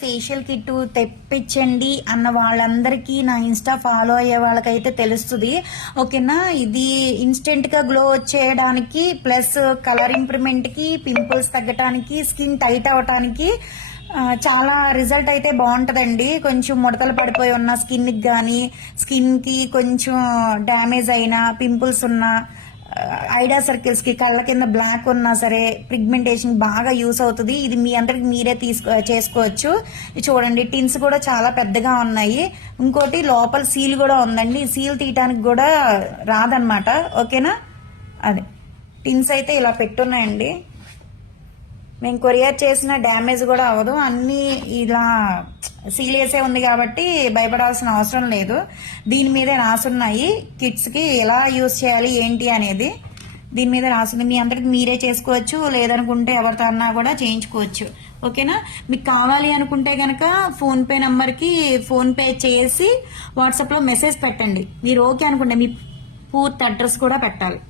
Facial kit తెప్పించండి అన్న వాళ్ళందరికీ నా ఇన్స్టా ఫాలో అయ్యే వాళ్ళకైతే తెలుస్తుంది. ఓకేనా, ఇది ఇన్స్టెంట్ గా గ్లో వచ్చేయడానికి ప్లస్ కలర్ ఇంప్రూవ్మెంట్ కి, పింపుల్స్ తగ్గటానికి, స్కిన్ టైట్ అవటానికి చాలా రిజల్ట్ అయితే బాగుంటదండి. కొంచెం ముడతలు పడిపోయి ఉన్న స్కిన్ కి కానీ, స్కిన్ కి కొంచెం డ్యామేజ్ అయినా, పింపుల్స్ ఉన్నా, ఐడా సర్కిల్స్ కి, కళ్ళ కింద బ్లాక్ ఉన్నా సరే పిగ్మెంటేషన్ బాగా యూస్ అవుతుంది. ఇది మీ అందరికి మీరే చేసుకోవచ్చు. చూడండి, టిన్స్ కూడా చాలా పెద్దగా ఉన్నాయి. ఇంకోటి లోపల సీల్ కూడా ఉందండి. సీల్ తీయటానికి కూడా రాదనమాట. ఓకేనా, అదే టిన్స్ అయితే ఇలా పెట్టున్నాయండి. మేము కొరియర్ చేసిన డ్యామేజ్ కూడా అవ్వదు. అన్ని ఇలా సీలియసే ఉంది కాబట్టి భయపడాల్సిన అవసరం లేదు. దీని మీదే రాసున్నాయి కిట్స్ కి ఎలా యూజ్ చేయాలి ఏంటి అనేది. దీని మీద రాసింది. మీ అందరికి మీరే చేసుకోవచ్చు, లేదనుకుంటే ఎవరితో అన్నా కూడా చేయించుకోవచ్చు. ఓకేనా, మీకు కావాలి అనుకుంటే కనుక ఫోన్ పే నంబర్ కి ఫోన్ పే చేసి వాట్సాప్ లో మెసేజ్ పెట్టండి. మీరు ఓకే అనుకుంటే మీ పూర్తి అడ్రస్ కూడా పెట్టాలి.